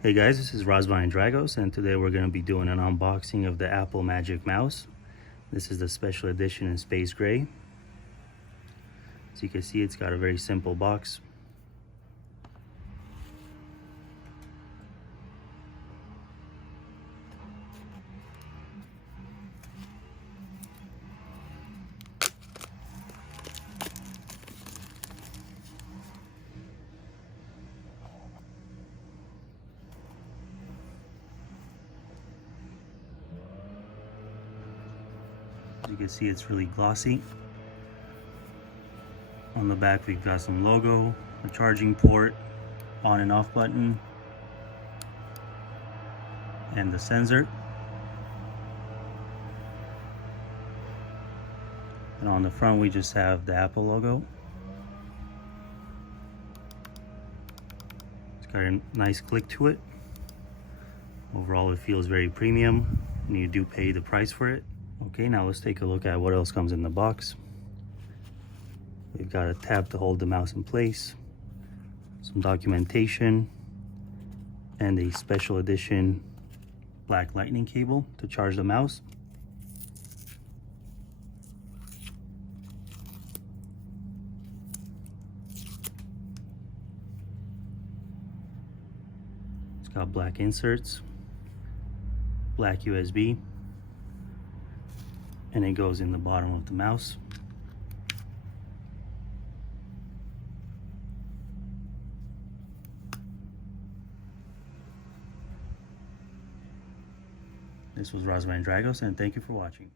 Hey guys, this is Razvan Dragos, and today we're going to be doing an unboxing of the Apple Magic Mouse. This is the special edition in space gray. As you can see, it's got a very simple box. As you can see, it's really glossy. On the back, we've got some logo, a charging port, on and off button, and the sensor. And on the front, we just have the Apple logo. It's got a nice click to it. Overall, it feels very premium, and you do pay the price for it. Okay, now let's take a look at what else comes in the box. We've got a tab to hold the mouse in place, some documentation, and a special edition black lightning cable to charge the mouse. It's got black inserts, black USB, and it goes in the bottom of the mouse. This was Razvan Dragos, and thank you for watching.